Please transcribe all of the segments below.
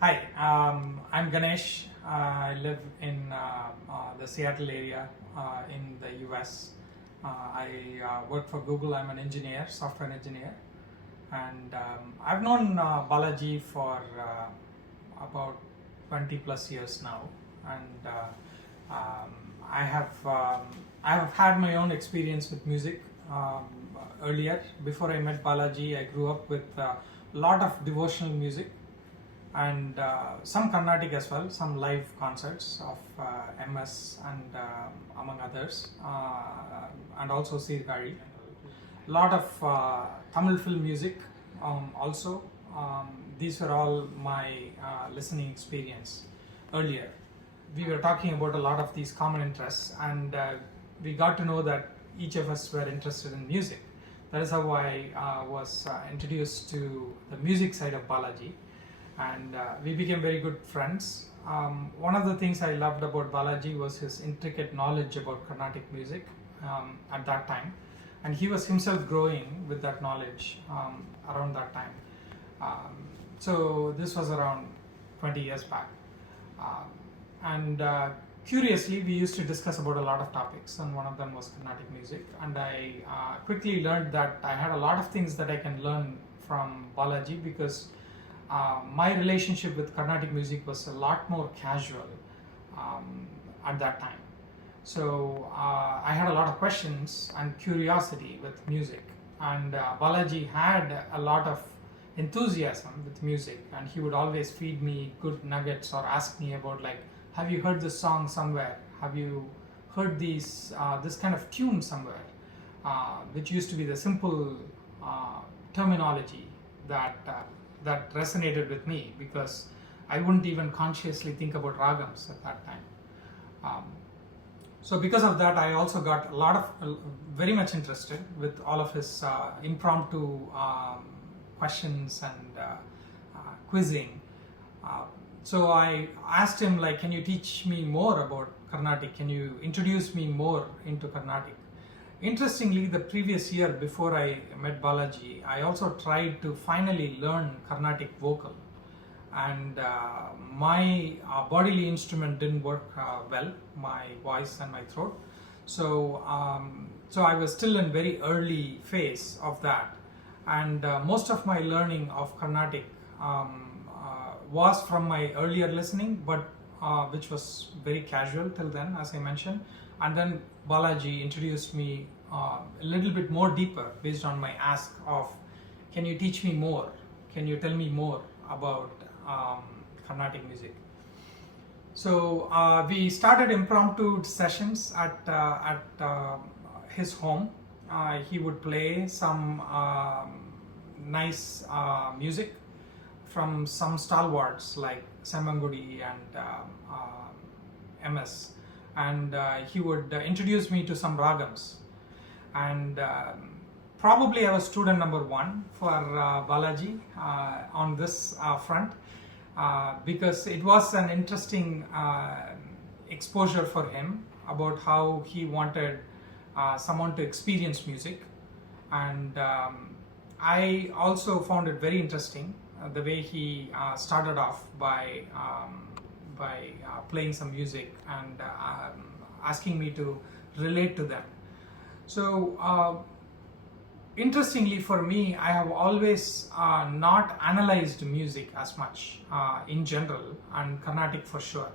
Hi, I'm Ganesh. I live in the Seattle area in the US. I work for Google. I'm an engineer, software engineer, and I've known Balaji for about 20 plus years now. And I have had my own experience with music. Earlier, before I met Balaji, I grew up with a lot of devotional music and some Carnatic as well, some live concerts of MS and among others, and also Sirgari. A lot of Tamil film music also. These were all my listening experience earlier. We were talking about a lot of these common interests, and we got to know that each of us were interested in music. That is how I was introduced to the music side of Balaji, and we became very good friends. One of the things I loved about Balaji was his intricate knowledge about Carnatic music at that time, and he was himself growing with that knowledge around that time. So this was around 20 years back. And curiously, we used to discuss about a lot of topics, and one of them was Carnatic music. And I quickly learned that I had a lot of things that I can learn from Balaji, because my relationship with Carnatic music was a lot more casual at that time. So I had a lot of questions and curiosity with music, and Balaji had a lot of enthusiasm with music, and he would always feed me good nuggets or ask me about, like, have you heard this song somewhere? Have you heard this kind of tune somewhere? Which used to be the simple terminology that resonated with me, because I wouldn't even consciously think about ragams at that time. So because of that, I also got very much interested with all of his impromptu questions and quizzing. So I asked him, like, can you teach me more about Carnatic? Can you introduce me more into Carnatic? Interestingly, the previous year before I met Balaji, I also tried to finally learn Carnatic vocal, and my bodily instrument didn't work well, my voice and my throat. So I was still in very early phase of that, and most of my learning of Carnatic was from my earlier listening, but which was very casual till then, as I mentioned. And then Balaji introduced me a little bit more deeper based on my ask of, can you teach me more? Can you tell me more about Carnatic music? So we started impromptu sessions at his home. He would play some nice music from some stalwarts like Semmangudi and MS, and he would introduce me to some ragams, and probably I was student number one for Balaji on this front, because it was an interesting exposure for him about how he wanted someone to experience music. And I also found it very interesting the way he started off by playing some music and asking me to relate to them. So interestingly for me, I have always not analyzed music as much in general, and Carnatic for sure.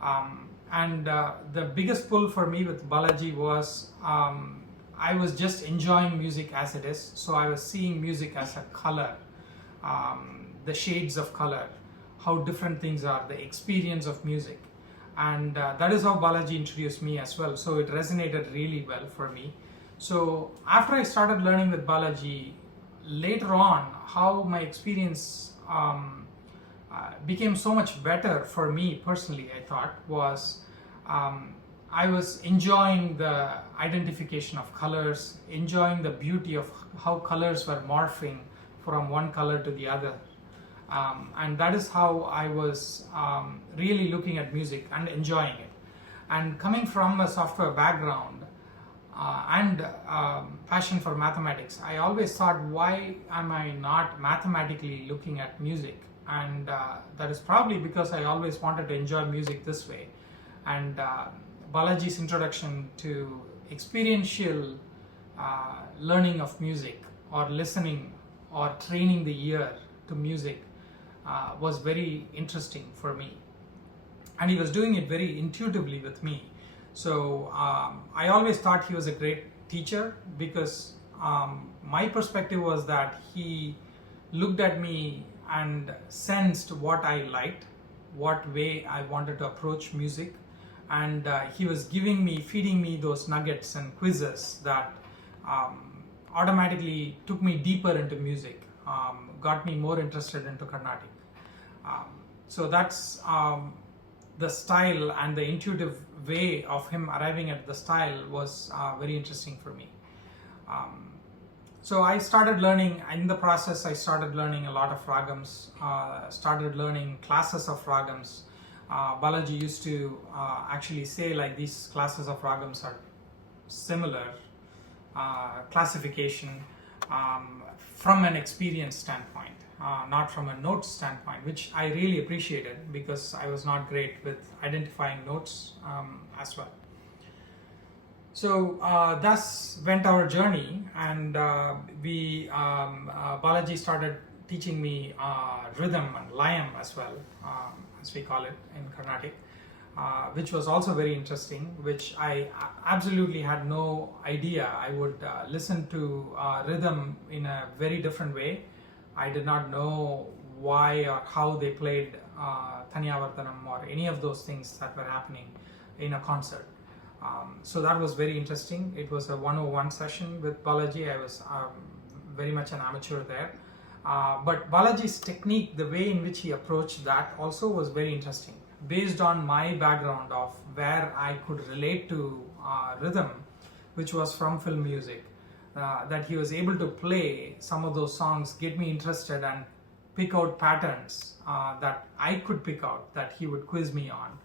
And the biggest pull for me with Balaji was I was just enjoying music as it is. So I was seeing music as a color, the shades of color, how different things are, the experience of music. And that is how Balaji introduced me as well. So it resonated really well for me. So after I started learning with Balaji, later on, how my experience became so much better for me personally, I thought, was I was enjoying the identification of colors, enjoying the beauty of how colors were morphing from one color to the other. And that is how I was really looking at music and enjoying it. And coming from a software background and passion for mathematics, I always thought, why am I not mathematically looking at music and that is probably because I always wanted to enjoy music this way. And Balaji's introduction to experiential learning of music, or listening or training the ear to music, was very interesting for me, and he was doing it very intuitively with me. So I always thought he was a great teacher, because my perspective was that he looked at me and sensed what I liked, what way I wanted to approach music, and he was feeding me those nuggets and quizzes that automatically took me deeper into music, got me more interested into Carnatic. So that's the style, and the intuitive way of him arriving at the style was very interesting for me. So I started learning, in the process I started learning a lot of ragams, started learning classes of ragams. Balaji used to actually say, like, these classes of ragams are similar classification from an experience standpoint, not from a notes standpoint, which I really appreciated, because I was not great with identifying notes as well. So thus went our journey, and Balaji started teaching me rhythm and layam as well, as we call it in Carnatic, which was also very interesting, which I absolutely had no idea. I would listen to rhythm in a very different way. I did not know why or how they played Thanyavartanam or any of those things that were happening in a concert. So that was very interesting. It was a 101 session with Balaji. I was very much an amateur there. But Balaji's technique, the way in which he approached that, also was very interesting. Based on my background of where I could relate to rhythm, which was from film music, that he was able to play some of those songs, get me interested, and pick out patterns that I could pick out, that he would quiz me on.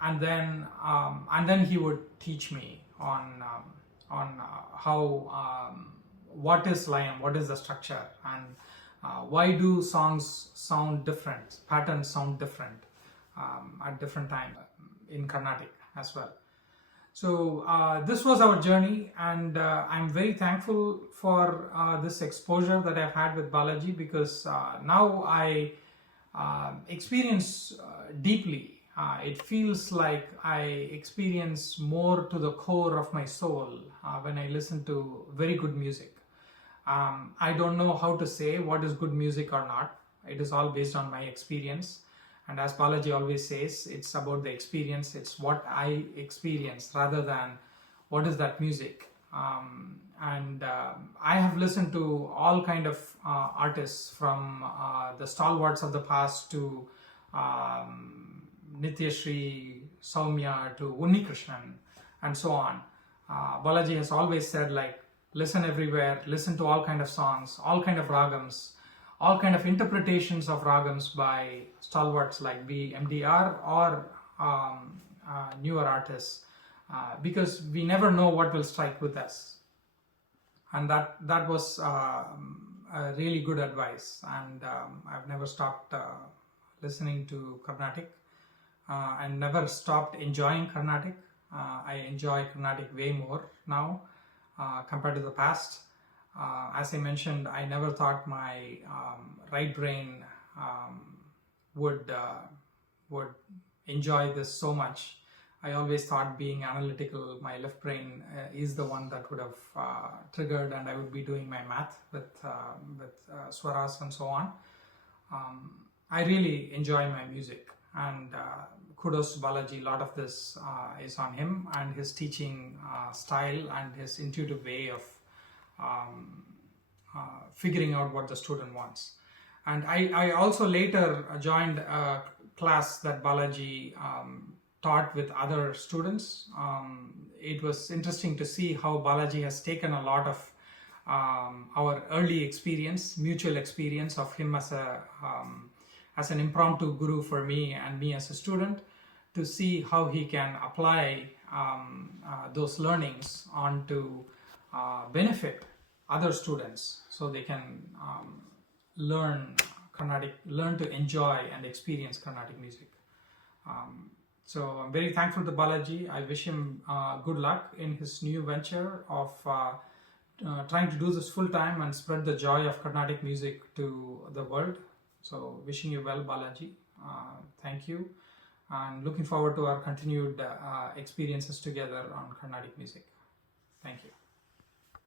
And then he would teach me on how what is layam, what is the structure, and why do songs sound different, patterns sound different at different times in Carnatic as well. So this was our journey, and I'm very thankful for this exposure that I've had with Balaji, because now I experience deeply. It feels like I experience more to the core of my soul when I listen to very good music. I don't know how to say what is good music or not. It is all based on my experience. And as Balaji always says, it's about the experience. It's what I experience rather than what is that music. I have listened to all kind of artists, from the stalwarts of the past to Nityashri, Soumya, to Unni Krishnan, and so on. Balaji has always said, like, listen everywhere, listen to all kind of songs, all kind of ragams, all kind of interpretations of ragams by stalwarts like MDR or newer artists, because we never know what will strike with us. And that was a really good advice, and I've never stopped listening to Carnatic. And never stopped enjoying Carnatic. I enjoy Carnatic way more now compared to the past. As I mentioned, I never thought my right brain would enjoy this so much. I always thought, being analytical, my left brain is the one that would have triggered, and I would be doing my math with swaras and so on. I really enjoy my music, and kudos to Balaji. A lot of this is on him and his teaching style and his intuitive way of figuring out what the student wants. And I also later joined a class that Balaji taught with other students. It was interesting to see how Balaji has taken a lot of our early experience, mutual experience of him as an impromptu guru for me and me as a student, to see how he can apply those learnings onto benefit other students, so they can learn Carnatic, learn to enjoy and experience Carnatic music. So I'm very thankful to Balaji. I wish him good luck in his new venture of trying to do this full time and spread the joy of Carnatic music to the world. So wishing you well, Balaji. Thank you, and looking forward to our continued experiences together on Carnatic music. Thank you.